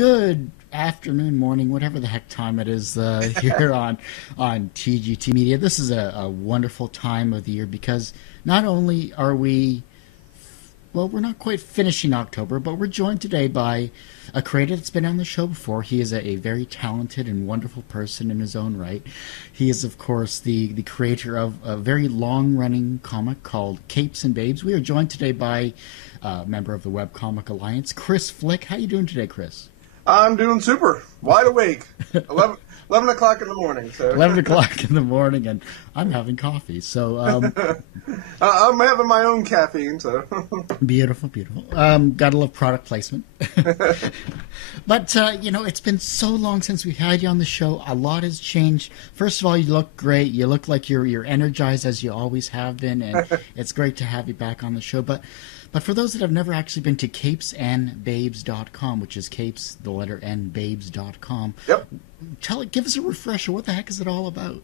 Good afternoon, morning, whatever the heck time it is here on TGT Media. This is a wonderful time of the year because not only are we're not quite finishing October, but we're joined today by a creator that's been on the show before. He is a very talented and wonderful person in his own right. He is, of course, the creator of a very long-running comic called Capes and Babes. We are joined today by a member of the Webcomic Alliance, Chris Flick. How you doing today, Chris? I'm doing super. Wide awake. 11 o'clock in the morning. So 11 o'clock in the morning, and I'm having coffee. So I'm having my own caffeine. So beautiful, beautiful. Gotta love product placement. But it's been so long since we had you on the show. A lot has changed. First of all, you look great. You look like you're energized as you always have been, and it's great to have you back on the show. But for those that have never actually been to capesandbabes.com, which is capes, the letter N, babes.com, yep. Give us a refresher. What the heck is it all about?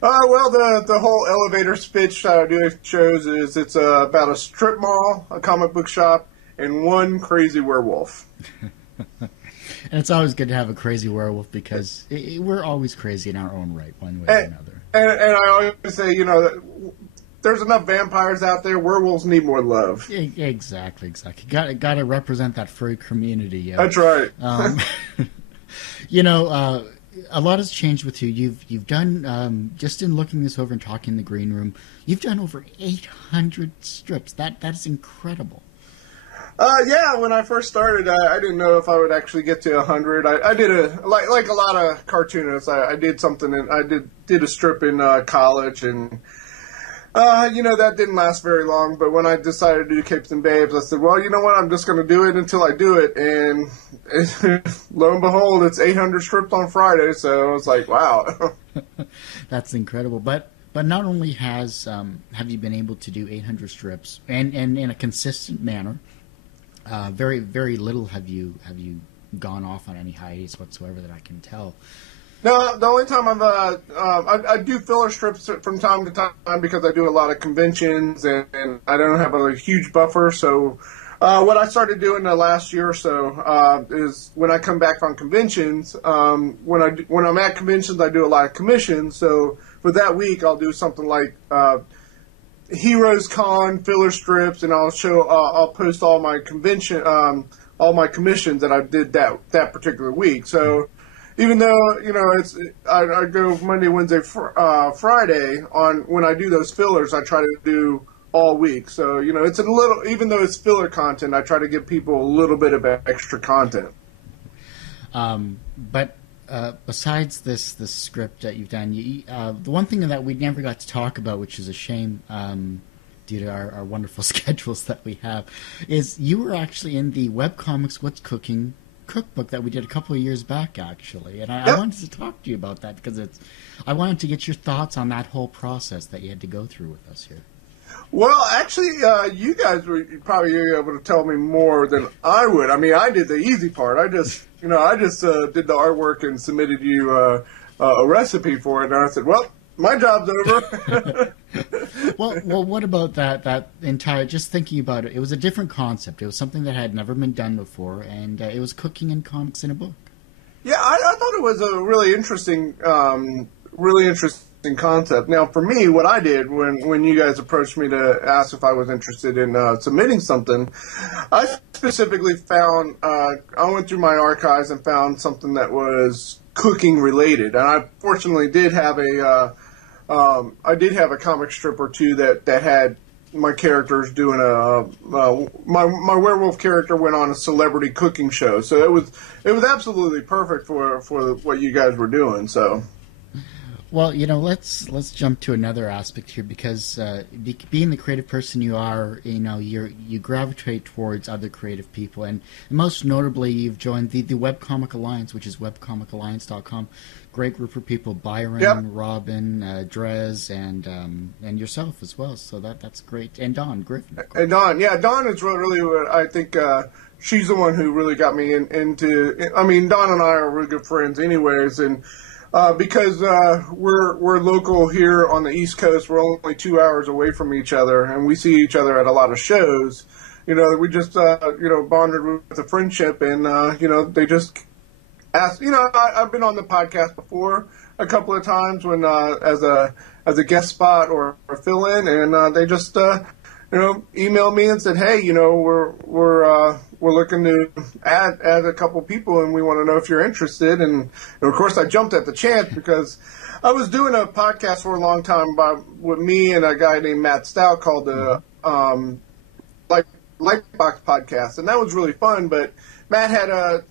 Well, the whole elevator pitch I do at shows is it's about a strip mall, a comic book shop, and one crazy werewolf. And it's always good to have a crazy werewolf because we're always crazy in our own right, one way or another. And I always say, there's enough vampires out there. Werewolves need more love. Exactly. Got to represent that furry community. That's right. A lot has changed with you. You've done just in looking this over and talking in the green room. You've done over 800 strips. That is incredible. Yeah, when I first started, I didn't know if I would actually get to 100. I did like a lot of cartoonists. I did something, and I did a strip in college, and that didn't last very long. But when I decided to do Capes and Babes, I said, well, you know what? I'm just going to do it until I do it. And lo and behold, it's 800 strips on Friday. So I was like, wow. That's incredible. But not only have you been able to do 800 strips and in a consistent manner, very, very little have you gone off on any hiatus whatsoever that I can tell. No, the only time I do filler strips from time to time because I do a lot of conventions and I don't have a huge buffer. So what I started doing the last year or so is when I come back from conventions, when I'm at conventions, I do a lot of commissions. So for that week, I'll do something like Heroes Con filler strips, and I'll post all my all my commissions that I did that particular week. So even though I go Monday, Wednesday, Friday on when I do those fillers, I try to do all week. So it's a little, even though it's filler content, I try to give people a little bit of extra content. But besides this script that you've done, the one thing that we never got to talk about, which is a shame due to our wonderful schedules that we have, is you were actually in the Webcomics What's Cooking Cookbook that we did a couple of years back, actually. And I wanted to talk to you about that because I wanted to get your thoughts on that whole process that you had to go through with us here. Well, actually, you guys were probably able to tell me more than I would. I mean, I did the easy part. I just did the artwork and submitted you a recipe for it. And I said, well, my job's over. Well, what about that entire, just thinking about it, it was a different concept. It was something that had never been done before, and it was cooking and comics in a book. Yeah, I thought it was a really interesting concept. Now, for me, what I did when you guys approached me to ask if I was interested in submitting something, I specifically found, I went through my archives and found something that was cooking related. And I fortunately did have a comic strip or two that had my characters doing my werewolf character went on a celebrity cooking show. So it was absolutely perfect for what you guys were doing. So. Well, let's jump to another aspect here because being the creative person you are, you gravitate towards other creative people, and most notably, you've joined the Webcomic Alliance, which is webcomicalliance.com. Great group of people: Byron, yep. Robin, Drez, and yourself as well. So that's great, and Dawn Griffin. And Dawn, yeah, Dawn is really what I think. She's the one who really got me into. I mean, Dawn and I are really good friends, anyways, and. Because we're local here on the East Coast, we're only 2 hours away from each other, and we see each other at a lot of shows. we just bonded with a friendship, and they just asked. I've been on the podcast before a couple of times when as a guest spot or fill in, and they just emailed me and said, hey, we're looking to add a couple people, and we want to know if you're interested. And of course, I jumped at the chance because I was doing a podcast for a long time with me and a guy named Matt Stout called the Lightbox Podcast, and that was really fun. But Matt had a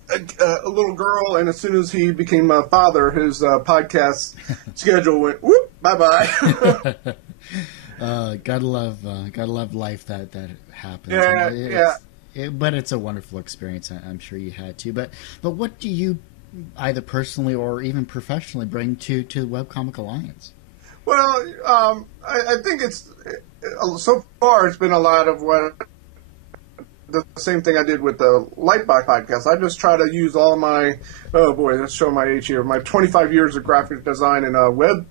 little girl, and as soon as he became a father, his podcast schedule went whoop, bye bye. Gotta love life that happens. Yeah. But it's a wonderful experience. I'm sure you had to. But what do you, either personally or even professionally, bring to the Webcomic Alliance? Well, I think so far it's been a lot of the same thing I did with the Lightbox podcast. I just try to use all my, let's show my age here, my 25 years of graphic design and web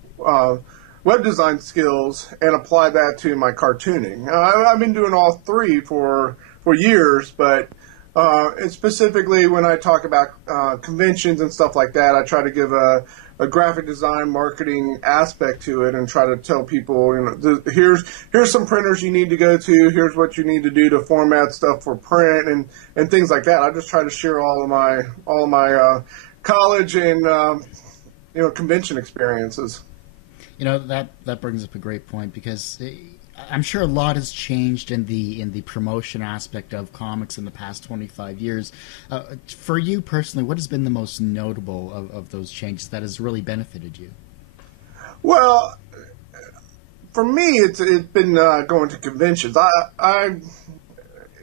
design skills and apply that to my cartooning. I've been doing all three for years, but specifically when I talk about conventions and stuff like that, I try to give a graphic design marketing aspect to it and try to tell people, here's some printers you need to go to, here's what you need to do to format stuff for print and things like that. I just try to share all of my college and convention experiences. That brings up a great point, because I'm sure a lot has changed in the promotion aspect of comics in the past 25 years. For you personally, what has been the most notable of those changes that has really benefited you? Well, for me, it's been going to conventions. I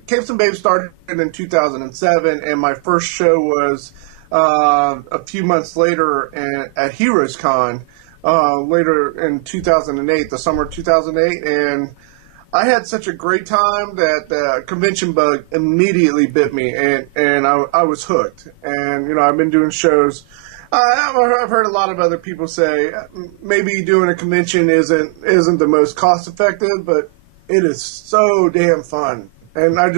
Capes and Babes started in 2007, and my first show was a few months later at Heroes Con. Later in 2008, the summer of 2008, and I had such a great time that the convention bug immediately bit me, and I was hooked. And I've been doing shows. I've heard a lot of other people say maybe doing a convention isn't the most cost effective, but it is so damn fun. And I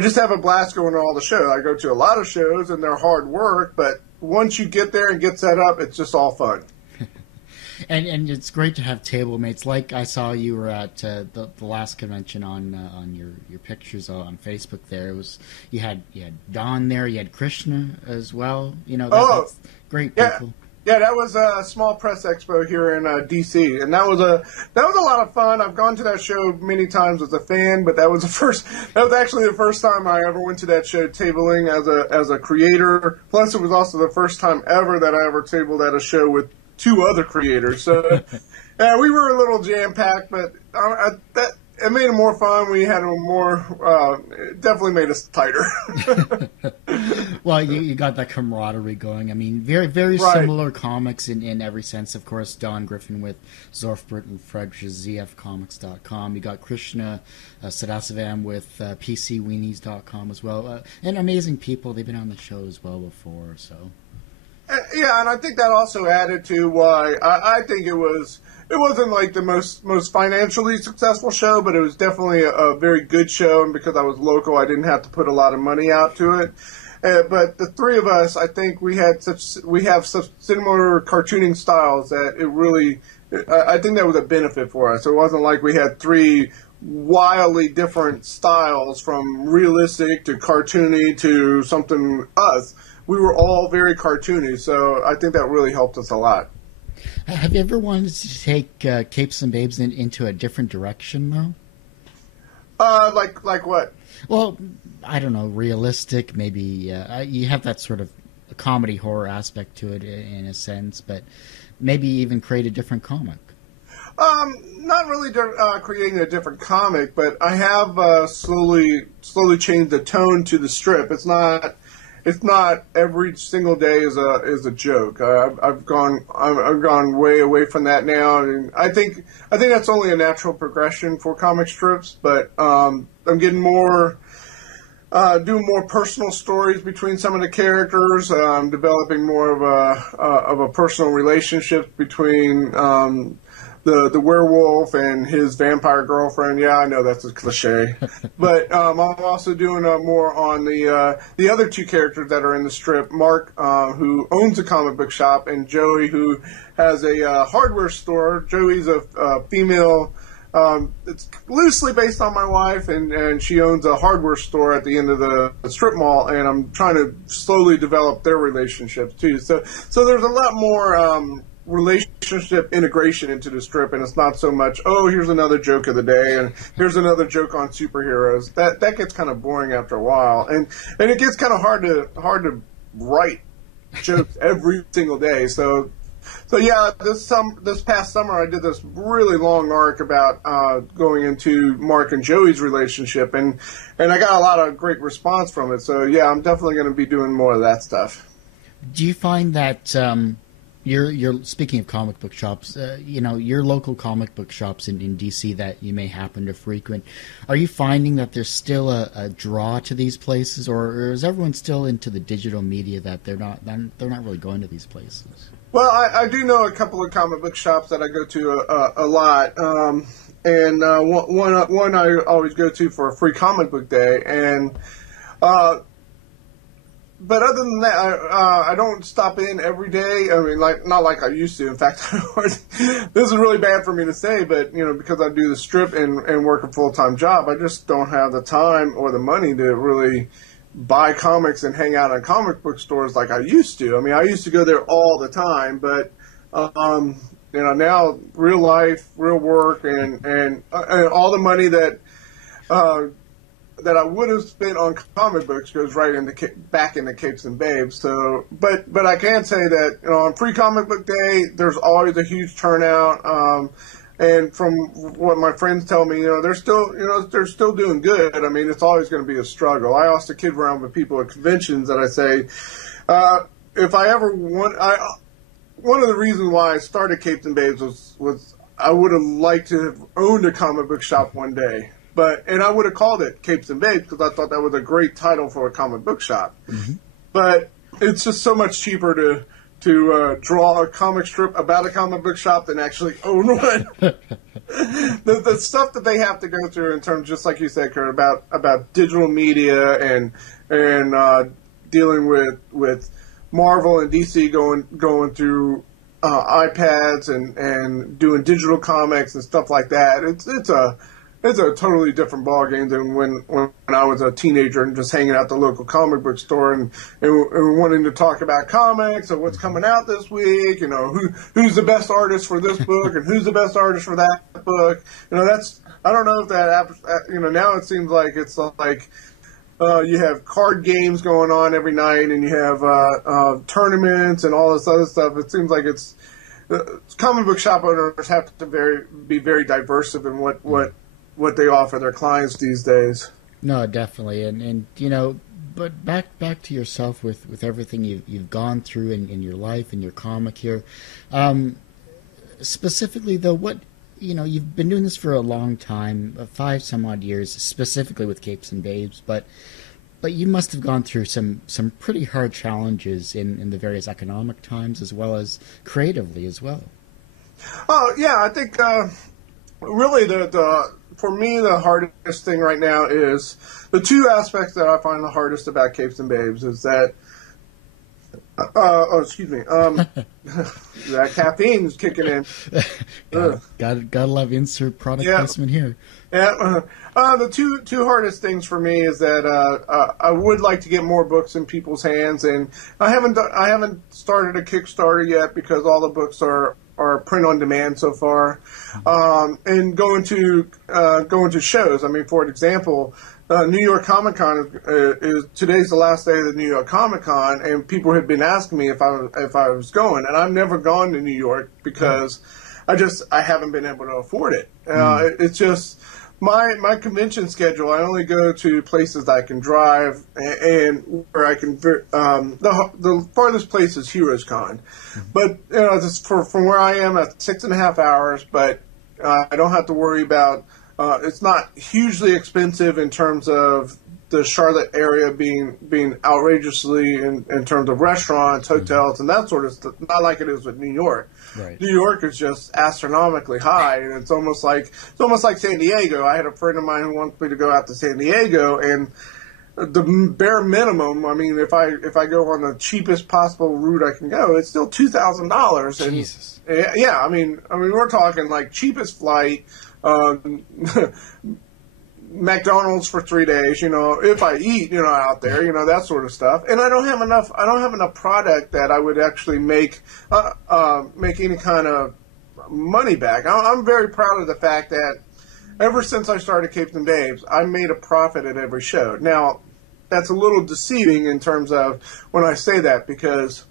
just have a blast going to all the shows. I go to a lot of shows, and they're hard work, but once you get there and get set up, it's just all fun. And it's great to have table mates. Like I saw you were at the last convention on your pictures on Facebook. There it was. You had Don there. You had Krishna as well. That's great people. Yeah, that was a small press expo here in DC, and that was a lot of fun. I've gone to that show many times as a fan, but that was actually the first time I ever went to that show tabling as a creator. Plus, it was also the first time ever that I ever tabled at a show with two other creators. So we were a little jam-packed, but it made it more fun. We had it definitely made us tighter. Well, you got that camaraderie going. I mean, very, very similar comics in every sense. Of course, Don Griffin with Zorfbert and Frederick, zfcomics.com. You got Krishna Sadasivam with PCweenies.com as well. And amazing people. They've been on the show as well before, so... Yeah, and I think that also added to why I think it wasn't like the most financially successful show, but it was definitely a very good show, and because I was local, I didn't have to put a lot of money out to it. But the three of us, I think we have such similar cartooning styles that it really, I think that was a benefit for us. It wasn't like we had three wildly different styles, from realistic to cartoony to something us. We were all very cartoony, so I think that really helped us a lot. Have you ever wanted to take Capes and Babes into a different direction, though? Like what? Well, I don't know, realistic, maybe. You have that sort of comedy horror aspect to it in a sense, but maybe even create a different comic. Not really creating a different comic, but I have slowly changed the tone to the strip. It's not every single day is a joke. I've gone way away from that now, and I think that's only a natural progression for comic strips. But I'm getting more, doing more personal stories between some of the characters. Developing more of a personal relationship between the werewolf and his vampire girlfriend. Yeah, I know that's a cliche, but I'm also doing more on the other two characters that are in the strip. Mark, who owns a comic book shop, and Joey, who has a hardware store. Joey's a female. It's loosely based on my wife, and she owns a hardware store at the end of the strip mall, and I'm trying to slowly develop their relationship too. So there's a lot more relationship integration into the strip, and it's not so much, oh, here's another joke of the day, and here's another joke on superheroes. That gets kind of boring after a while, and it gets kind of hard to write jokes every single day. So yeah, this past summer I did this really long arc about going into Mark and Joey's relationship, and I got a lot of great response from it. So yeah, I'm definitely going to be doing more of that stuff. Do you find that you're speaking of comic book shops, your local comic book shops in DC that you may happen to frequent, are you finding that there's still a draw to these places, or is everyone still into the digital media that they're not really going to these places? Well, I do know a couple of comic book shops that I go to a lot, and one I always go to for a free comic book day, and but other than that, I don't stop in every day. I mean, not like I used to. In fact, this is really bad for me to say, but because I do the strip and work a full-time job, I just don't have the time or the money to really buy comics and hang out in comic book stores like I used to. I mean, I used to go there all the time, but now real life, real work, and all the money that I would have spent on comic books goes right back into Capes and Babes. So, but I can say that on Free Comic Book Day, there's always a huge turnout. And from what my friends tell me, they're still doing good. I mean, it's always going to be a struggle. I also kid around with people at conventions that I say, if I ever want, one of the reasons why I started Capes and Babes was I would have liked to have owned a comic book shop one day. And I would have called it Capes and Babes because I thought that was a great title for a comic book shop. Mm-hmm. But it's just so much cheaper to draw a comic strip about a comic book shop than actually own one. The stuff that they have to go through in terms, just like you said, Kurt, about digital media and dealing with Marvel and DC going through iPads and doing digital comics and stuff like that. It's a totally different ballgame than when I was a teenager and just hanging out the local comic book store and wanting to talk about comics and what's coming out this week, who's the best artist for this book and who's the best artist for that book. I don't know if that, now it seems like it's like you have card games going on every night and you have tournaments and all this other stuff. It seems like comic book shop owners have to be very diverse in what they offer their clients these days. No, definitely, and but back to yourself with everything you've gone through in your life and your comic here. Specifically, though, what you've been doing this for a long time, 5 some odd years, specifically with Capes and Babes, but you must have gone through some pretty hard challenges in the various economic times as well as creatively as well. Oh yeah, I think really for me, the hardest thing right now is the two aspects that I find the hardest about Capes and Babes is that, excuse me, that caffeine is kicking in. Gotta love insert product placement here. Yeah, the two hardest things for me is that I would like to get more books in people's hands, and I haven't started a Kickstarter yet because all the books are print on demand so far, and going to shows. I mean, for example, New York Comic Con is today's the last day of the New York Comic Con, and people had been asking me if I was going, and I've never gone to New York because I haven't been able to afford it. It's just my convention schedule. I only go to places that I can drive, and where I can. The farthest place is Heroes Con, but just from where I am at 6.5 hours. But I don't have to worry about. It's not hugely expensive in terms of the Charlotte area being outrageously in terms of restaurants, hotels, and that sort of stuff. Not like it is with New York. Right. New York is just astronomically high, and it's almost like San Diego. I had a friend of mine who wants me to go out to San Diego, and the bare minimum, I mean, if I go on the cheapest possible route I can go, it's still $2,000. Jesus. Yeah, I mean, we're talking like cheapest flight, McDonald's for 3 days, if I eat, out there, that sort of stuff. And I don't have enough product that I would actually make any kind of money back. I'm very proud of the fact that ever since I started Capes and Babes, I made a profit at every show. Now, that's a little deceiving in terms of when I say that, because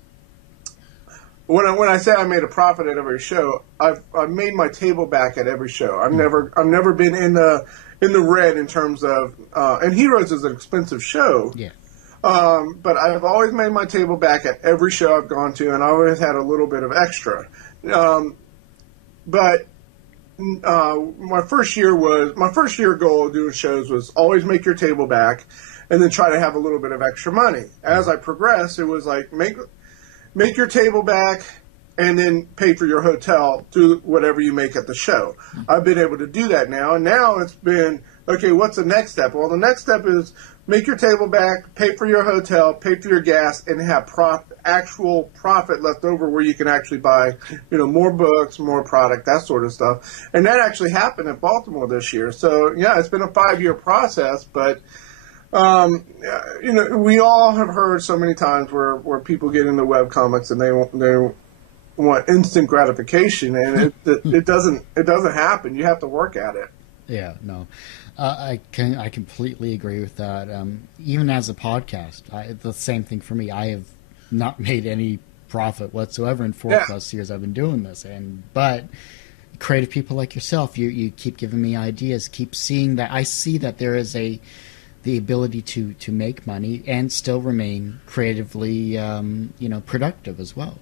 when I say I made a profit at every show, I've made my table back at every show. I've never been in the red in terms of and Heroes is an expensive show. Yeah. But I've always made my table back at every show I've gone to, and I always had a little bit of extra. But my first year goal of doing shows was always make your table back, and then try to have a little bit of extra money. As I progressed, it was like make your table back, and then pay for your hotel, do whatever you make at the show. I've been able to do that now, and now it's been, okay, what's the next step? Well, the next step is make your table back, pay for your hotel, pay for your gas, and have actual profit left over where you can actually buy, more books, more product, that sort of stuff. And that actually happened in Baltimore this year. So, yeah, it's been a 5-year process, but we all have heard so many times where people get into webcomics and they want instant gratification, and it doesn't happen. You have to work at it. Yeah, no, I completely agree with that. Even as a podcast, the same thing for me. I have not made any profit whatsoever in 4+ years I've been doing this, but creative people like yourself, you keep giving me ideas, keep seeing that. I see that there is the ability to make money and still remain creatively, productive as well.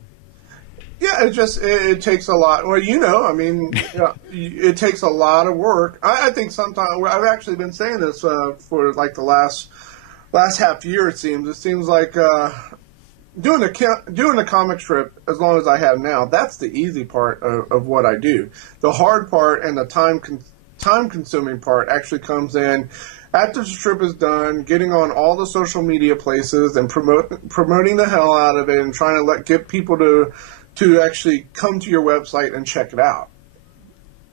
Yeah, it takes a lot. Well, it takes a lot of work. I think sometimes I've actually been saying this for like the last half year. It seems like doing a comic strip as long as I have now. That's the easy part of what I do. The hard part and the time consuming part actually comes in after the strip is done, getting on all the social media places and promoting the hell out of it, and trying to get people to actually come to your website and check it out.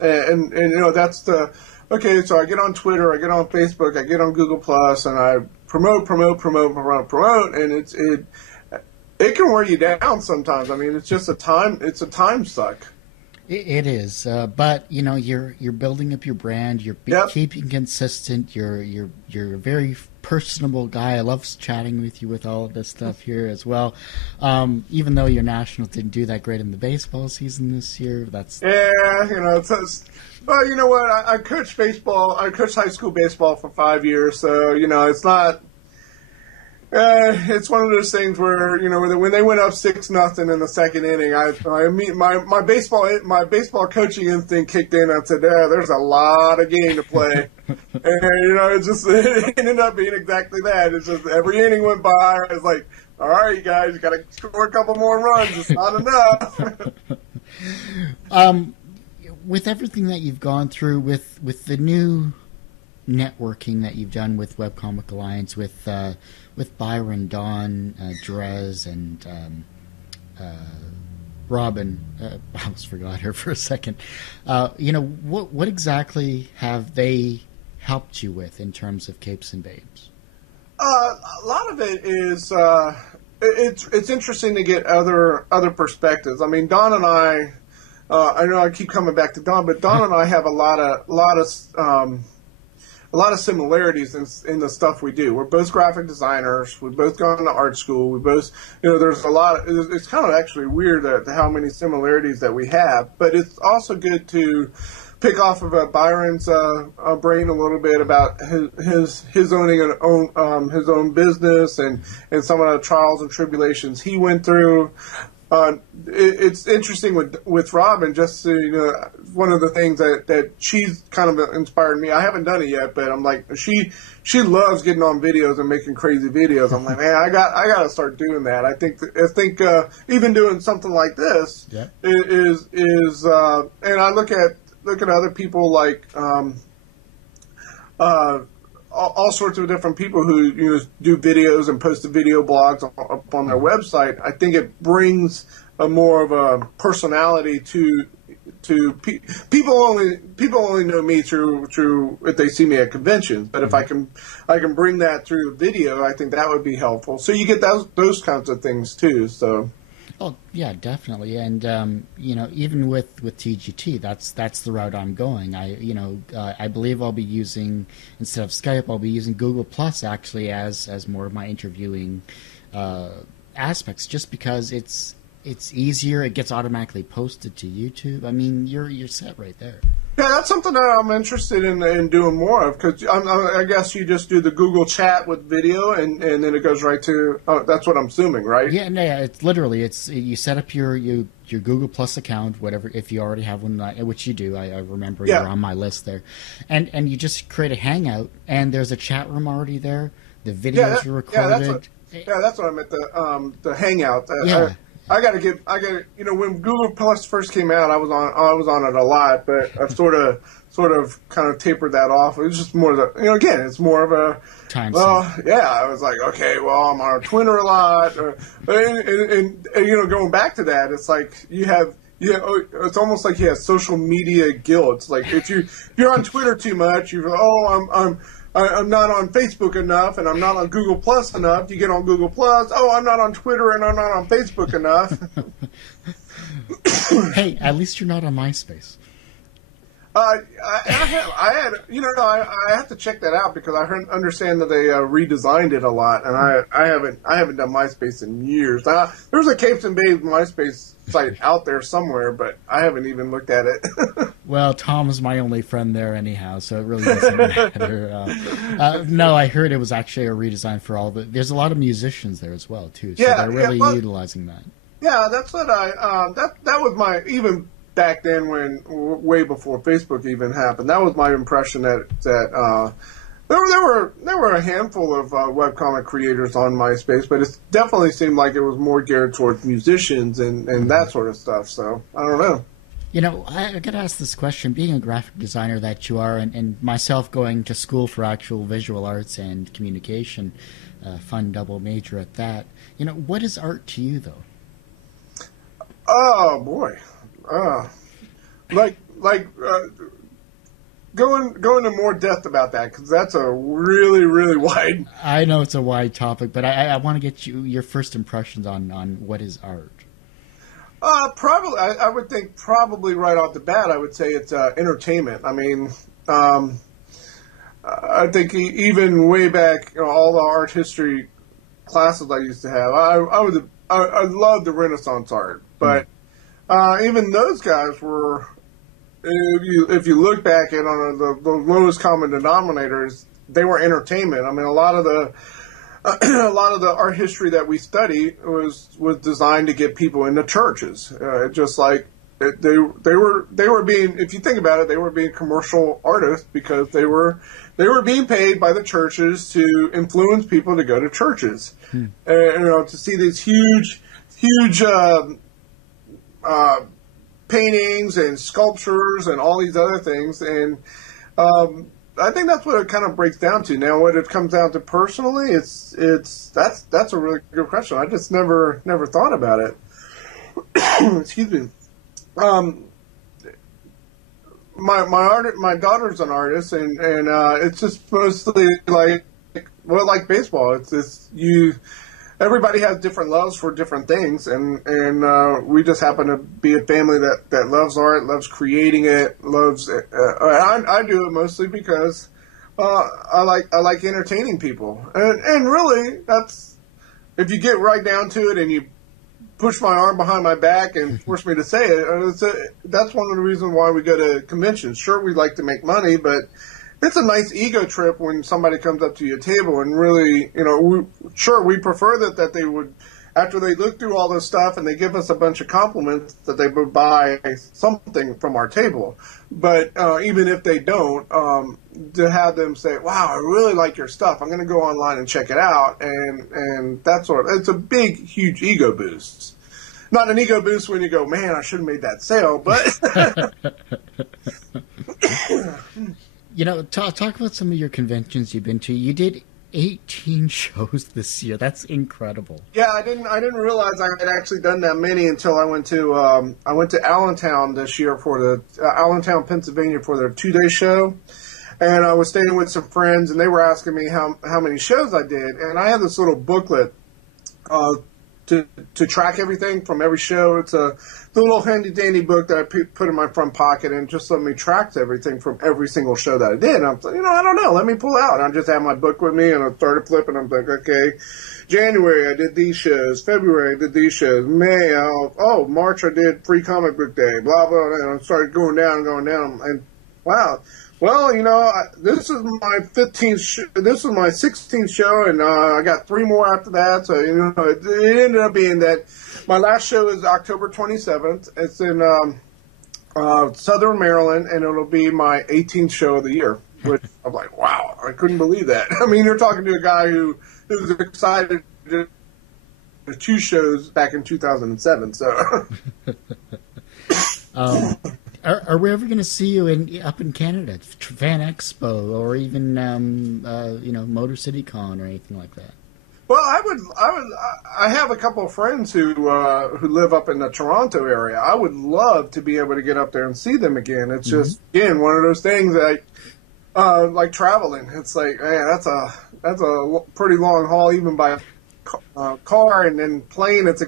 And that's okay, so I get on Twitter, I get on Facebook, I get on Google Plus, and I promote, and it can wear you down sometimes. I mean, it's just a time suck. It is, but you're building up your brand. You're keeping consistent. You're a very personable guy. I love chatting with you with all of this stuff here as well. Even though your Nationals didn't do that great in the baseball season this year, well, you know what? I coached baseball. I coached high school baseball for 5 years, so it's not. It's one of those things where when they went up 6-0 in the second inning, my baseball coaching instinct kicked in. I said, "There's a lot of game to play," and it ended up being exactly that. It's just every inning went by. I was like, "All right, you guys, you got to score a couple more runs. It's not enough." With everything that you've gone through, with the new networking that you've done with Webcomic Alliance, with Byron, Dawn, Drez, and Robin, I almost forgot her for a second. What exactly have they helped you with in terms of Capes and Babes? A lot of it is it's interesting to get other perspectives. I mean, Dawn and I know I keep coming back to Dawn, but Dawn and I have a lot of similarities in the stuff we do. We're both graphic designers. We've both gone to art school. We both, there's a lot. It's kind of actually weird how many similarities that we have. But it's also good to pick off of Byron's brain a little bit about his owning his own business and some of the trials and tribulations he went through. it's interesting with Robin. Just so you know, one of the things that she's kind of inspired me. I haven't done it yet, but I'm like she loves getting on videos and making crazy videos. I'm like, man, I got to start doing that. I think even doing something like this is and I look at other people like all sorts of different people who do videos and post the video blogs up on their website. I think it brings a more of a personality to people. Only know me through if they see me at conventions. But if I can bring that through video, I think that would be helpful. So you get those kinds of things too. So. Oh yeah, definitely, and even with TGT, that's the route I'm going. I believe I'll be using, instead of Skype, I'll be using Google Plus actually as more of my interviewing aspects, just because it's easier. It gets automatically posted to YouTube. I mean, you're set right there. Yeah, that's something that I'm interested in doing more of, because I guess you just do the Google Chat with video, and then it goes right to. Oh, that's what I'm assuming, right? Yeah, no, yeah. It's literally you set up your Google Plus account, whatever, if you already have one, which you do. I remember you're on my list there, and you just create a Hangout, and there's a chat room already there. The videos are recorded. That's what I meant. The Hangout. Yeah. I gotta when Google Plus first came out, I was on it a lot, but I've sort of kind of tapered that off. It was just more again, it's more of a time. I was like, okay, well, I'm on Twitter a lot, and going back to that, it's like it's almost like you have social media guilt. It's like if you're on Twitter too much, I'm not on Facebook enough, and I'm not on Google Plus enough. You get on Google Plus. Oh, I'm not on Twitter, and I'm not on Facebook enough. Hey, at least you're not on MySpace. I have to check that out, because I understand that they redesigned it a lot, and I haven't done MySpace in years. There's a Capes and Babes MySpace site out there somewhere, but I haven't even looked at it. Well, Tom is my only friend there anyhow, so it really doesn't matter. No, I heard it was actually a redesign for all there's a lot of musicians there as well too, so they're really utilizing that. Yeah, that's what that was my, even back then, when way before Facebook even happened, that was my impression that there were a handful of webcomic creators on MySpace, but it definitely seemed like it was more geared towards musicians and that sort of stuff. So I don't know. I got to ask this question. Being a graphic designer that you are, and myself going to school for actual visual arts and communication, fun double major at that. What is art to you, though? Oh boy. Go into more depth about that, because that's a really, really wide. I know it's a wide topic, but I want to get your first impressions on what is art. Probably, I would think probably right off the bat, I would say it's entertainment. I mean, I think even way back, all the art history classes I used to have, I loved the Renaissance art, but. Even those guys were, if you look back at the lowest common denominators, they were entertainment. I mean, a lot of the art history that we study was designed to get people into churches. Just like they were being, if you think about it, they were being commercial artists, because they were being paid by the churches to influence people to go to churches. To see these huge paintings and sculptures and all these other things, and I think that's what it kind of breaks down to. Now, what it comes down to personally, that's a really good question. I just never thought about it. Excuse me. My daughter's an artist, and it's just mostly like baseball. Everybody has different loves for different things, and we just happen to be a family that loves art, loves creating it, loves it. I do it mostly because I like entertaining people, and really, that's, if you get right down to it and you push my arm behind my back and force me to say it, that's one of the reasons why we go to conventions. Sure, we like to make money, but it's a nice ego trip when somebody comes up to your table and really, we prefer that they would after they look through all this stuff and they give us a bunch of compliments, that they would buy something from our table. But even if they don't, to have them say, wow, I really like your stuff, I'm going to go online and check it out, and that sort of, it's a big, huge ego boost. Not an ego boost when you go, man, I should have made that sale, but... Talk about some of your conventions you've been to. You did 18 shows this year. That's incredible. Yeah, I didn't realize I had actually done that many until I went to Allentown this year for the Allentown, Pennsylvania, for their 2-day show, and I was staying with some friends, and they were asking me how many shows I did, and I had this little booklet to track everything from every show. It's the little handy dandy book that I put in my front pocket, and just let me track everything from every single show that I did. And I'm like, I don't know, let me pull out. And I just have my book with me, and I started flipping. I'm like, okay, January I did these shows, February I did these shows, May, March I did Free Comic Book Day, blah blah, and I started going down, and wow. Well, this is my 15th. This was my 16th show, and I got 3 more after that. So it ended up being that my last show is October 27th. It's in Southern Maryland, and it'll be my 18th show of the year. Which I'm like, wow, I couldn't believe that. I mean, you're talking to a guy who was excited to do 2 shows back in 2007. So. Are we ever going to see you up in Canada, Fan Expo, or even Motor City Con or anything like that? Well, I have a couple of friends who live up in the Toronto area. I would love to be able to get up there and see them again. It's just again one of those things that like traveling. It's like, man, that's a pretty long haul even by car, and then plane. It's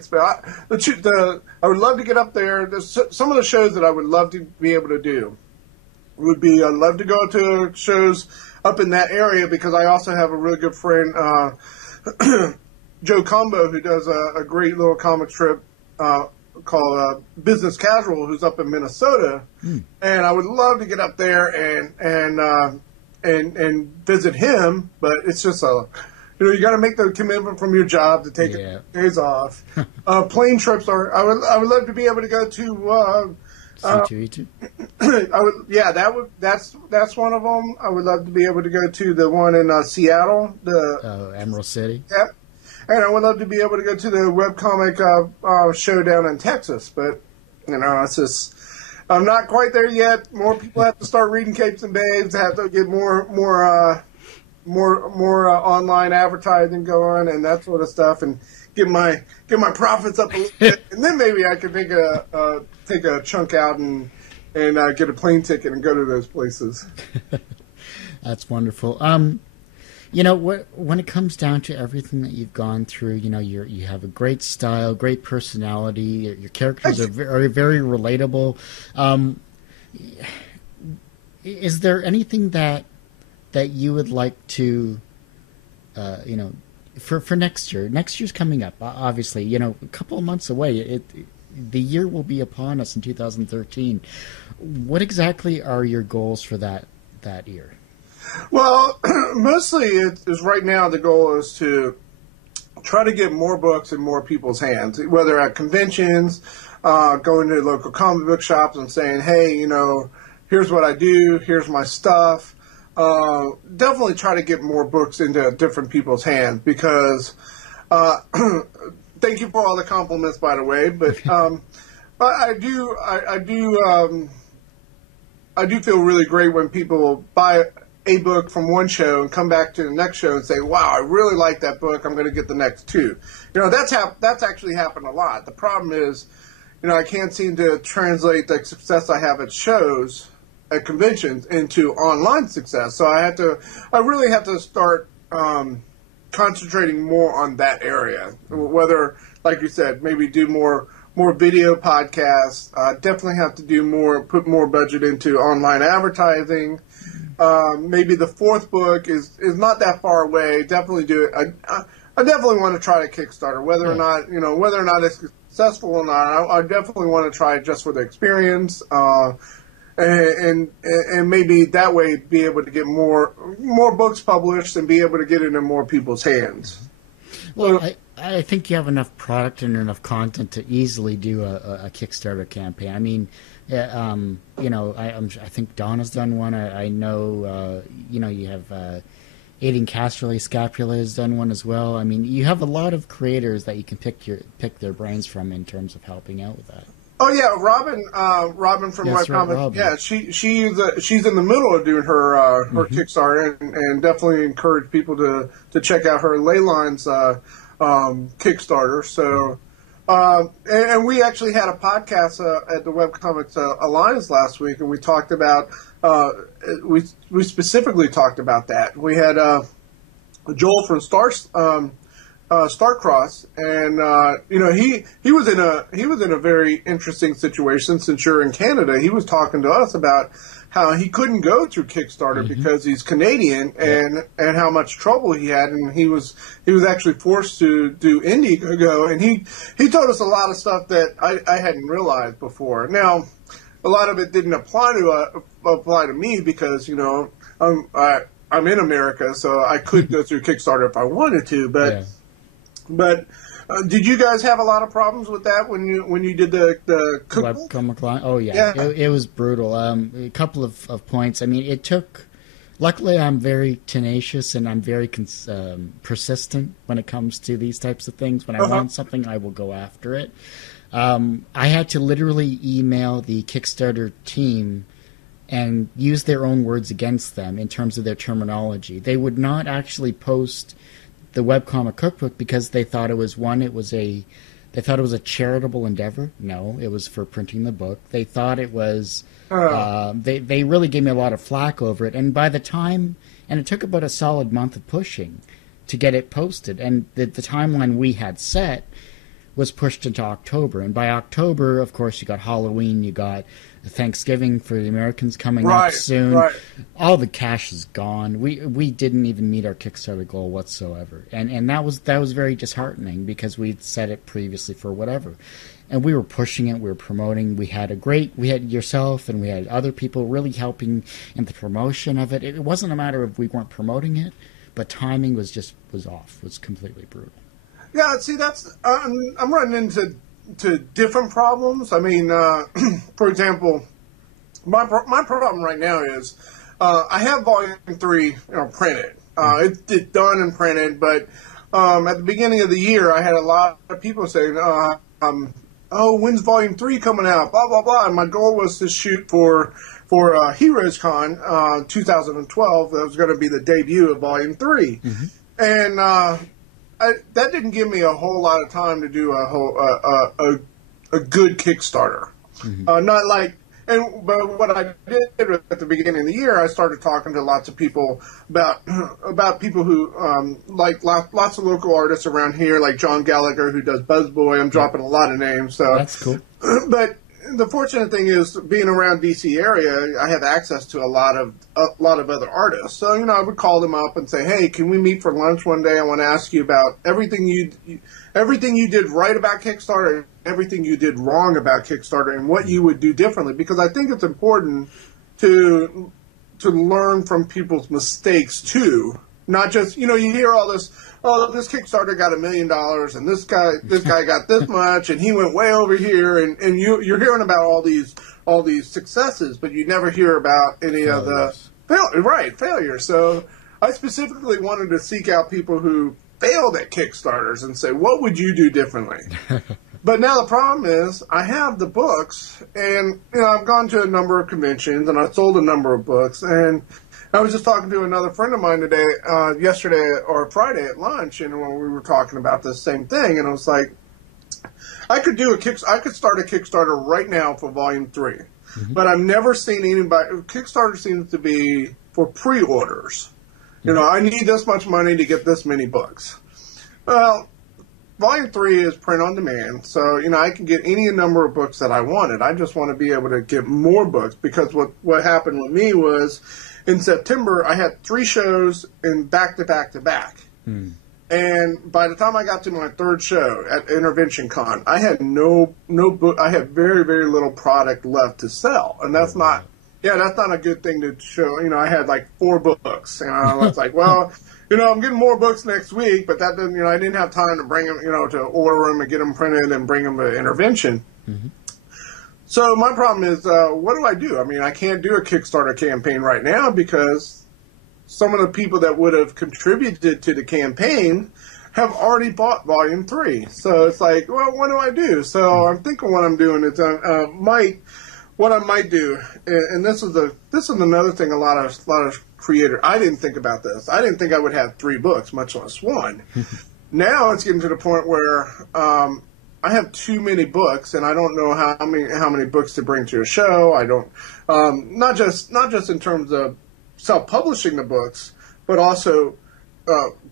I would love to get up there. Some of the shows that I would love to be able to do would be, I'd love to go to shows up in that area, because I also have a really good friend, Joe Combo, who does a great little comic strip called Business Casual, who's up in Minnesota, and I would love to get up there and visit him, but it's just you got to make the commitment from your job to take days off. Plane trips I would love to be able to go to. C2E2? That's one of them. I would love to be able to go to the one in Seattle, Emerald City. Yeah, and I would love to be able to go to the webcomic show down in Texas. But it's just, I'm not quite there yet. More people have to start reading Capes and Babes. Have to get more online advertising going and that sort of stuff, and get my profits up a little bit, and then maybe I could take a chunk out and get a plane ticket and go to those places. That's wonderful. When it comes down to everything that you've gone through, you have a great style, great personality. Your characters are very, very relatable. Is there anything that you would like to, for next year? Next year's coming up, obviously, a couple of months away. The year will be upon us in 2013. What exactly are your goals for that year? Well, mostly it is right now the goal is to try to get more books in more people's hands, whether at conventions, going to local comic book shops and saying, hey, here's what I do, here's my stuff. Definitely try to get more books into different people's hands, because thank you for all the compliments, by the way, but I do feel really great when people buy a book from one show and come back to the next show and say, wow, I really like that book, I'm going to get the next 2. That's actually happened a lot. The problem is, I can't seem to translate the success I have at shows, at conventions, into online success. So I really have to start concentrating more on that area. Whether, like you said, maybe do more video podcasts. Definitely have to put more budget into online advertising. Maybe the 4th book is not that far away. Definitely do it. I definitely want to try to Kickstarter, whether or not it's successful or not. I definitely want to try it just for the experience. And maybe that way be able to get more books published and be able to get it in more people's hands. Well, I think you have enough product and enough content to easily do a Kickstarter campaign. I mean, I think Donna's done one. I know, you have Aiden Casterly Scapula has done one as well. I mean, you have a lot of creators that you can pick their brains from in terms of helping out with that. Oh yeah, Robin from Webcomic. Yeah, she's in the middle of doing her Kickstarter, and definitely encourage people to check out her Leylines Kickstarter. So, and we actually had a podcast at the Webcomic Alliance last week, and we talked about we specifically talked about that. We had Joel from Starcross, and he was in a very interesting situation. Since you're in Canada, he was talking to us about how he couldn't go through Kickstarter because he's Canadian, and how much trouble he had, and he was actually forced to do Indiegogo, and he told us a lot of stuff that I hadn't realized before. Now, a lot of it didn't apply to me because I'm in America, so I could go through Kickstarter if I wanted to, but. Yeah. But did you guys have a lot of problems with that when you did the cookbook? Webcomic Alliance? Oh, yeah. It was brutal. A couple of points. I mean, it took... Luckily, I'm very tenacious and I'm very persistent when it comes to these types of things. When I want something, I will go after it. I had to literally email the Kickstarter team and use their own words against them in terms of their terminology. They would not actually post the Webcomic Cookbook because they thought it was a charitable endeavor. No, it was for printing the book. They thought it was they really gave me a lot of flack over it, and by the time, and it took about a solid month of pushing to get it posted, and the timeline we had set was pushed into October, and by October, of course, you got Halloween, you got Thanksgiving for the Americans coming up soon. Right. All the cash is gone. We didn't even meet our Kickstarter goal whatsoever, and that was very disheartening because we'd set it previously for whatever, and we were pushing it, we were promoting. We had yourself and we had other people really helping in the promotion of it. It wasn't a matter of we weren't promoting it, but timing was off. It was completely brutal. Yeah, see, that's I'm running into different problems. I mean, for example, my problem right now is I have Volume 3 printed. It's done and printed, but at the beginning of the year, I had a lot of people saying, when's Volume 3 coming out? Blah, blah, blah. And my goal was to shoot for Heroes Con 2012. That was going to be the debut of Volume 3. Mm-hmm. And that didn't give me a whole lot of time to do a good Kickstarter. Mm-hmm. But what I did at the beginning of the year, I started talking to lots of people about people who like lots of local artists around here, like John Gallagher, who does Buzzboy. I'm dropping a lot of names. So that's cool. But the fortunate thing is, being around DC area, I have access to a lot of other artists. So I would call them up and say, "Hey, can we meet for lunch one day? I want to ask you about everything you did right about Kickstarter, everything you did wrong about Kickstarter, and what you would do differently." Because I think it's important to learn from people's mistakes too, not just you hear all this. Oh, this Kickstarter got $1 million, and this guy got this much, and he went way over here, and you're hearing about all these successes, but you never hear about any of the failures. So I specifically wanted to seek out people who failed at Kickstarters and say, what would you do differently? But now the problem is, I have the books, and I've gone to a number of conventions, and I've sold a number of books, and I was just talking to another friend of mine today, yesterday or Friday at lunch, and when we were talking about this same thing, and I was like, I could start a Kickstarter right now for Volume 3, but I've never seen anybody. Kickstarter seems to be for pre-orders. I need this much money to get this many books. Well, Volume 3 is print on demand, so I can get any number of books that I wanted. I just want to be able to get more books, because what happened with me was, in September, I had 3 shows in back to back to back. And by the time I got to my 3rd show at Intervention Con, I had no book. I had very, very little product left to sell. And that's not Yeah, that's not a good thing to show. I had like 4 books, and I was like, well, I'm getting more books next week, but that didn't, I didn't have time to bring them, to order them and get them printed and bring them to intervention. Mm-hmm. So my problem is, what do I do? I mean, I can't do a Kickstarter campaign right now because some of the people that would have contributed to the campaign have already bought Volume 3. So it's like, well, what do I do? So I'm thinking what I'm doing is what I might do, and this is another thing. A lot of creators. I didn't think about this. I didn't think I would have 3 books, much less one. Now it's getting to the point where I have too many books, and I don't know how many books to bring to a show. I don't not just in terms of self-publishing the books, but also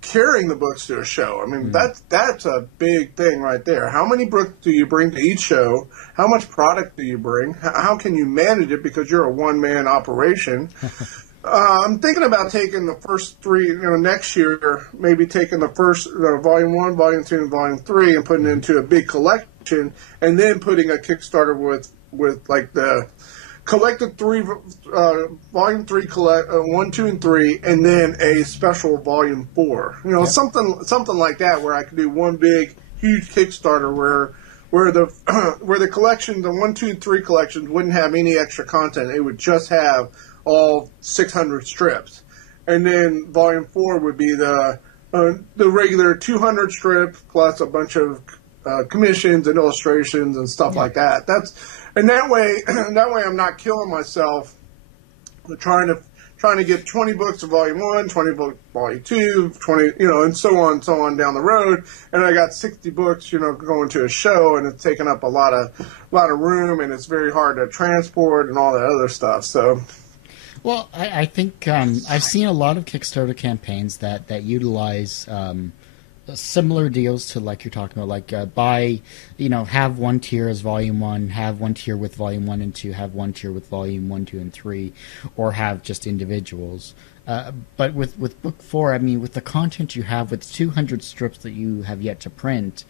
carrying the books to a show. I mean, that's a big thing right there. How many books do you bring to each show? How much product do you bring? How can you manage it because you're a one-man operation? I'm thinking about taking the first 3, next year, maybe taking the first Volume 1, Volume 2, and Volume 3 and putting it into a big collection, and then putting a Kickstarter with like the collected 3, Volume 3, 1, 2, and 3, and then a special Volume 4. Something like that, where I could do one big, huge Kickstarter where the collection, the 1, 2, 3 collections wouldn't have any extra content. It would just have all 600 strips, and then Volume 4 would be the regular 200 strips plus a bunch of commissions and illustrations and stuff like that. That way I'm not killing myself trying to get 20 books of Volume 1, 20 books Volume 2, 20, and so on down the road, and I got 60 books, going to a show, and it's taking up a lot of room, and it's very hard to transport and all that other stuff. So. Well, I think I've seen a lot of Kickstarter campaigns that utilize similar deals to like you're talking about, like have one tier as Volume 1, have one tier with Volume 1 and 2, have one tier with Volume 1, 2, and 3, or have just individuals. But with Book 4, I mean, with the content you have, with 200 strips that you have yet to print,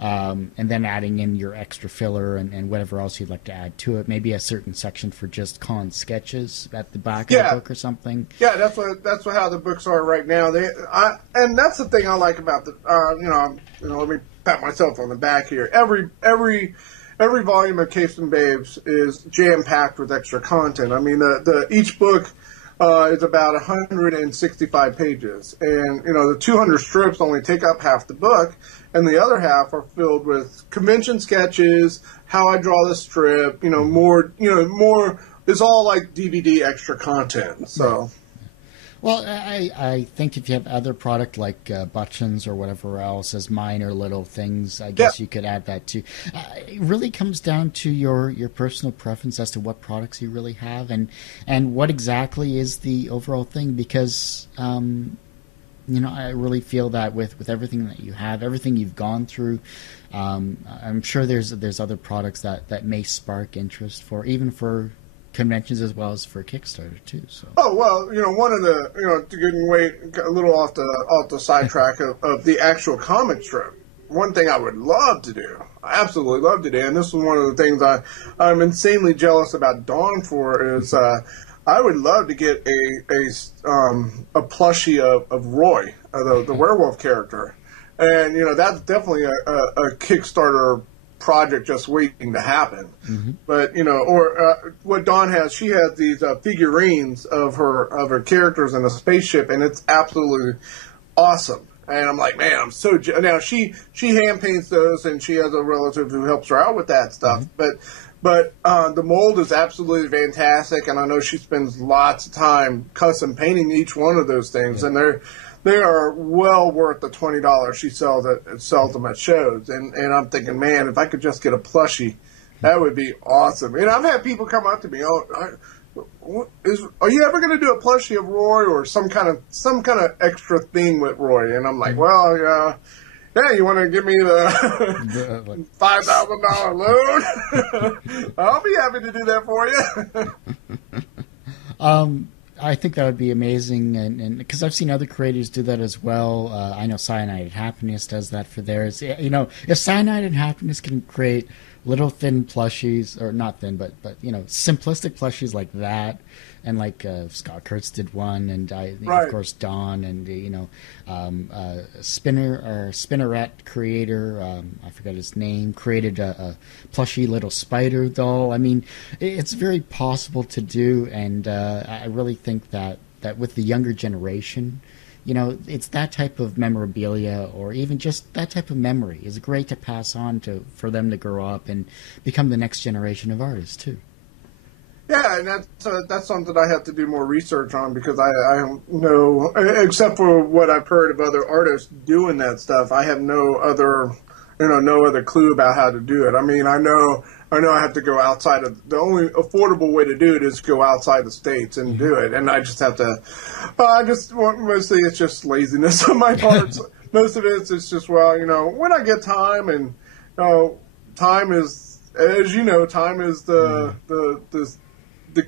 and then adding in your extra filler and whatever else you'd like to add to it, maybe a certain section for just con sketches at the back of the book or something. Yeah, that's how the books are right now. And that's the thing I like about let me pat myself on the back here. Every volume of Capes and Babes is jam packed with extra content. I mean, each book is about 165 pages, and the 200 strips only take up half the book, and the other half are filled with convention sketches, how I draw the strip, more. It's all like DVD extra content. So. Well, I think if you have other product like buttons or whatever else as minor little things, I guess you could add that too. It really comes down to your personal preference as to what products you really have and what exactly is the overall thing, because I really feel that with everything that you have, everything you've gone through, I'm sure there's other products that may spark interest for conventions as well as for Kickstarter too. So. Oh well, one of the to get a little off the sidetrack of the actual comic strip. One thing I would love to do, I absolutely love to do, and this is one of the things I'm insanely jealous about Dawn for, is I would love to get a plushie of Roy, the werewolf character, and that's definitely a Kickstarter project just waiting to happen. Mm-hmm. But what Dawn has, she has these figurines of her characters in a spaceship, and it's absolutely awesome. And I'm like, man, I'm so now she hand paints those, and she has a relative who helps her out with that stuff. Mm-hmm. But the mold is absolutely fantastic, and I know she spends lots of time custom painting each one of those things, and they are well worth the $20 she sells them at shows. And I'm thinking, man, if I could just get a plushie, that would be awesome. And I've had people come up to me, are you ever going to do a plushie of Roy or some kind of extra thing with Roy? And I'm like, well, yeah, you want to give me the $5,000 loan? I'll be happy to do that for you. I think that would be amazing, and because I've seen other creators do that as well. I know Cyanide Happiness does that for theirs. You know, if Cyanide and Happiness can create little thin plushies, or not thin, but you know, simplistic plushies like that, and like Scott Kurtz did one, and of course Don, and you know, Spinneret creator, I forgot his name, created a plushy little spider doll. I mean, it's very possible to do, and I really think that with the younger generation, you know, it's that type of memorabilia, or even just that type of memory, is great to pass on for them to grow up and become the next generation of artists too. Yeah, and that's something I have to do more research on, because I don't know, except for what I've heard of other artists doing that stuff. I have no other clue about how to do it. I mean, I know I have to go outside of, the only affordable way to do it is go outside the States and do it. And I just have to, mostly it's just laziness on my part. Most of it's just, well, you know, when I get time, and, you know, time is, as you know, time is the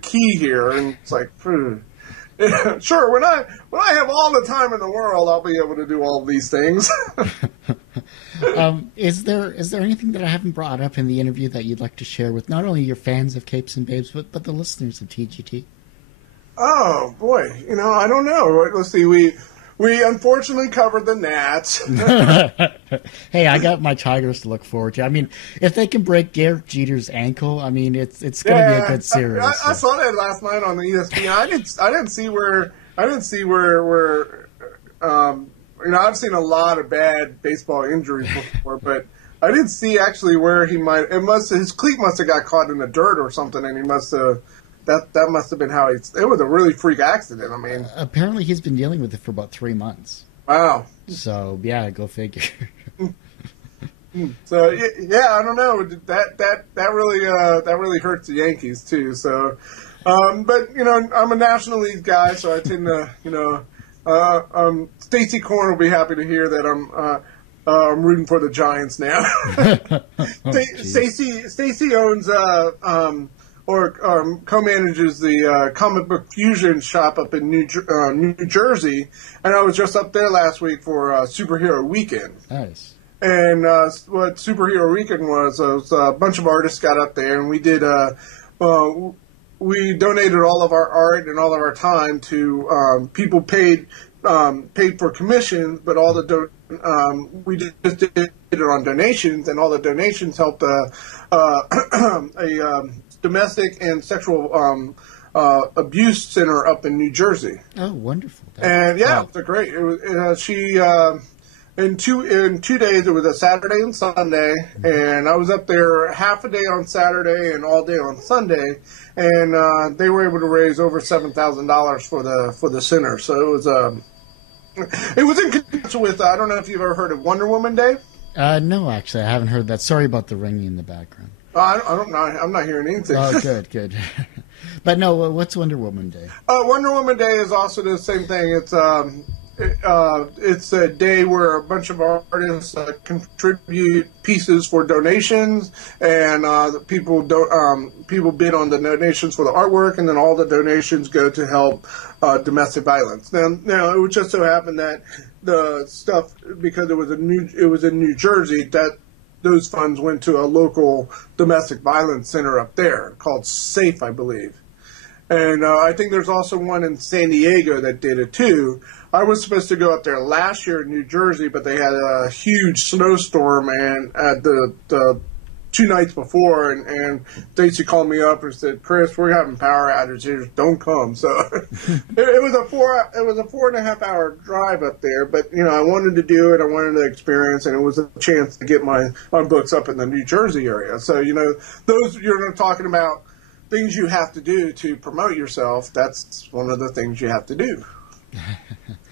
key here. And it's like, sure, when I have all the time in the world, I'll be able to do all these things. Is there anything that I haven't brought up in the interview that you'd like to share with not only your fans of Capes and Babes, but the listeners of TGT? Oh boy, you know, I don't know. Let's see, we unfortunately covered the Nats. Hey, I got my Tigers to look forward to. I mean, if they can break Derek Jeter's ankle, I mean, it's going to be a good series. I saw that last night on the ESPN. I didn't see where you know, I've seen a lot of bad baseball injuries before, but I didn't see actually where he might. His cleat must have got caught in the dirt or something, and he must have. That must have been how it was a really freak accident. I mean, apparently he's been dealing with it for about 3 months. Wow. So yeah, go figure. So yeah, I don't know. That really hurts the Yankees too. So, but you know, I'm a National League guy, so I tend to, you know, Stacy Korn will be happy to hear that I'm rooting for the Giants now. Stacy owns co-manages the Comic Book Fusion shop up in New Jersey, and I was just up there last week for Superhero Weekend. Nice. And what Superhero Weekend was a bunch of artists got up there, and we did we donated all of our art and all of our time to people paid for commissions, but all the we just did it on donations, and all the donations helped a domestic and sexual abuse center up in New Jersey. Oh, wonderful! And yeah, it's a great. It was, in 2 days, it was a Saturday and Sunday, and I was up there half a day on Saturday and all day on Sunday, and they were able to raise over $7,000 for the center. So it was in conjunction with, I don't know if you've ever heard of Wonder Woman Day. No, actually, I haven't heard that. Sorry about the ringing in the background. I don't know. I'm not hearing anything. Oh, good. But no, what's Wonder Woman Day? Wonder Woman Day is also the same thing. It's a day where a bunch of artists contribute pieces for donations, and people bid on the donations for the artwork, and then all the donations go to help domestic violence. Now it would just so happen that the stuff, because it was in New Jersey, that those funds went to a local domestic violence center up there called SAFE, I believe. And I think there's also one in San Diego that did it too. I was supposed to go up there last year in New Jersey, but they had a huge snowstorm, and at the 2 nights before, and Stacy called me up and said, "Chris, we're having power outages. Don't come." So it was a 4.5 hour drive up there, but you know, I wanted to do it. I wanted to experience, and it was a chance to get my books up in the New Jersey area. So you know, those you're talking about things you have to do to promote yourself. That's one of the things you have to do.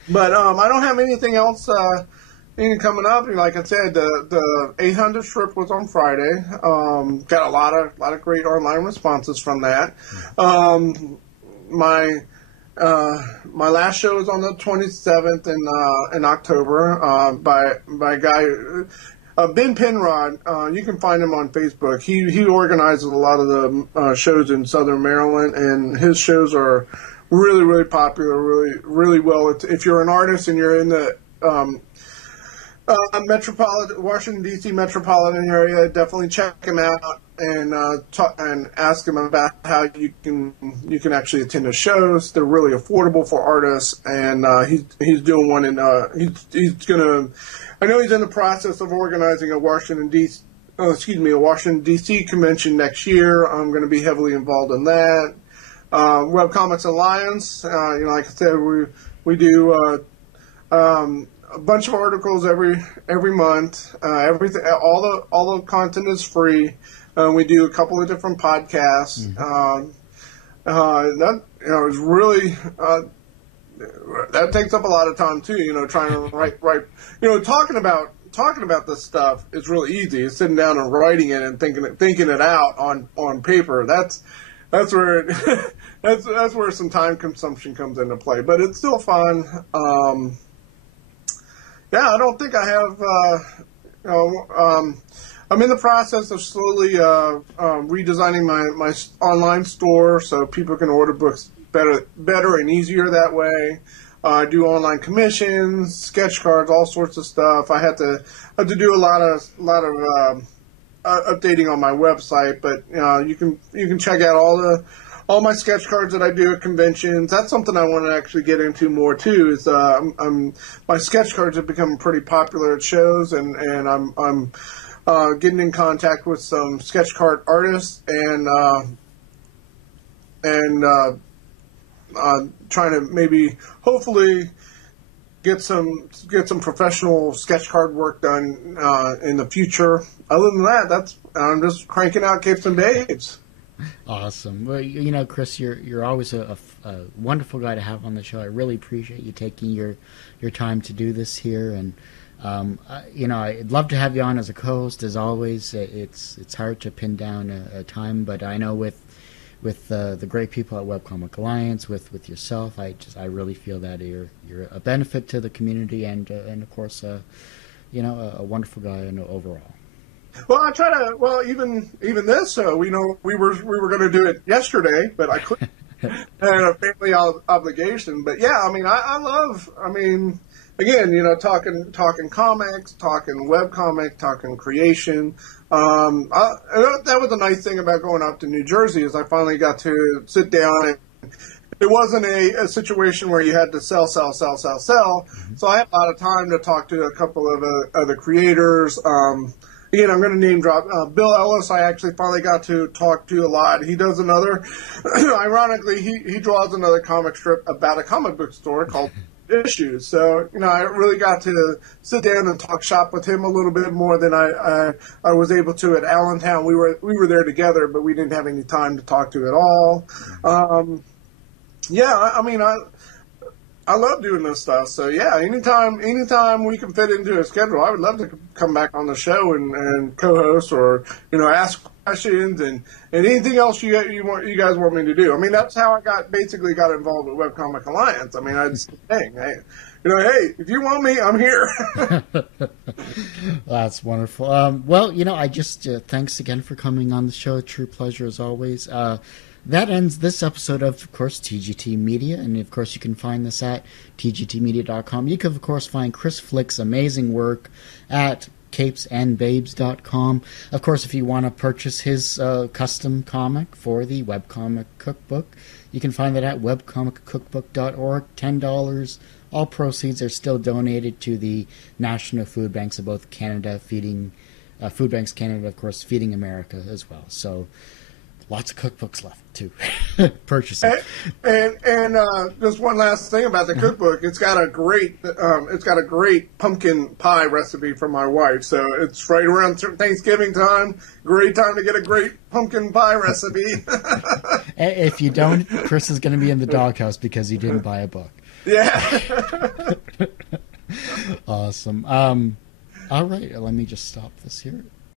But I don't have anything else coming up. Like I said, the 800 strip was on Friday. Got a lot of great online responses from that. My last show is on the 27th in October by a guy. Ben Penrod, you can find him on Facebook. He organizes a lot of the shows in Southern Maryland, and his shows are really, really popular, really, really well. If you're an artist and you're in the Washington D.C. metropolitan area, definitely check him out and and ask him about how you can actually attend his shows. They're really affordable for artists, and he's doing one in he's gonna. I know he's in the process of organizing a Washington D.C. convention next year. I'm going to be heavily involved in that. Webcomic Alliance, like I said, we do a bunch of articles every month. Everything, all the content is free. We do a couple of different podcasts. That is really that takes up a lot of time too. Trying to write. Talking about this stuff is really easy. It's sitting down and writing it and thinking it out on paper. That's where that's where some time consumption comes into play. But it's still fun. Yeah, I don't think I have. I'm in the process of slowly redesigning my online store so people can order books better and easier that way. I do online commissions, sketch cards, all sorts of stuff. I have to do a lot of updating on my website, but you can check out all my sketch cards that I do at conventions. That's something I want to actually get into more too. Is my sketch cards have become pretty popular at shows, and I'm getting in contact with some sketch card artists and trying to maybe hopefully get some professional sketch card work done in the future. Other than that, I'm just cranking out capes and babes. Awesome. Well, Chris, you're always a wonderful guy to have on the show. I really appreciate you taking your time to do this here, and I'd love to have you on as a co-host. As always, it's hard to pin down a time, but I know with the great people at Webcomic Alliance, with yourself, I really feel that you're a benefit to the community, and of course, a wonderful guy and overall. Well, I try to. Well, even this, we were going to do it yesterday, but I couldn't. I had a family obligation. But yeah, I love. Again, talking comics, talking webcomic, talking creation. That was a nice thing about going up to New Jersey is I finally got to sit down and. It wasn't a situation where you had to sell. Mm-hmm. So I had a lot of time to talk to a couple of other creators. Again, I'm going to name drop Bill Ellis. I actually finally got to talk to a lot. He does another, ironically, he draws another comic strip about a comic book store called Issues. So, I really got to sit down and talk shop with him a little bit more than I was able to at Allentown. We were there together, but we didn't have any time to talk to at all. I love doing this stuff. So yeah, anytime we can fit into a schedule, I would love to come back on the show and co-host or ask questions and anything else you guys want me to do. That's how I basically got involved with Webcomic Alliance. I'd say, hey, if you want me, I'm here. That's wonderful. I just thanks again for coming on the show. True pleasure as always. That ends this episode of course, TGT Media, and of course you can find this at tgtmedia.com. You can, of course, find Chris Flick's amazing work at capesandbabes.com. Of course, if you want to purchase his custom comic for the Webcomic Cookbook, you can find that at webcomiccookbook.org, $10. All proceeds are still donated to the National Food Banks of both Canada, Food Banks Canada, of course, Feeding America as well. So lots of cookbooks left to purchase. And just one last thing about the cookbook, it's got a great pumpkin pie recipe from my wife. So it's right around Thanksgiving time. Great time to get a great pumpkin pie recipe. If you don't, Chris is going to be in the doghouse because he didn't buy a book. Yeah. Awesome. All right, let me just stop this here.